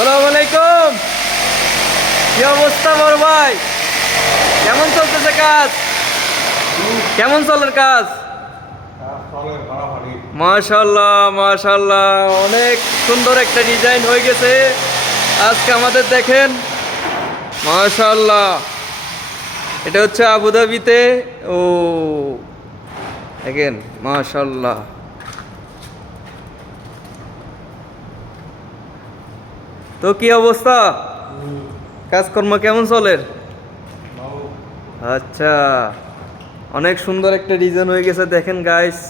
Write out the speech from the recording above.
আসসালামু আলাইকুম। কি অবস্থা বড় ভাই? কেমন চলতেছে কাজ? কেমন চলের কাজ? মাশাআল্লাহ মাশাআল্লাহ, অনেক সুন্দর একটা ডিজাইন হয়ে গেছে আজকে আমাদের। দেখেন মাশাআল্লাহ, এটা হচ্ছে আবুধাবিতে। ও দেখেন মাশাআল্লাহ। তো কি অবস্থা, কাজকর্ম কেমন চলে? আচ্ছা, অনেক সুন্দর একটা ডিজাইন হয়ে গেছে দেখেন গাইস।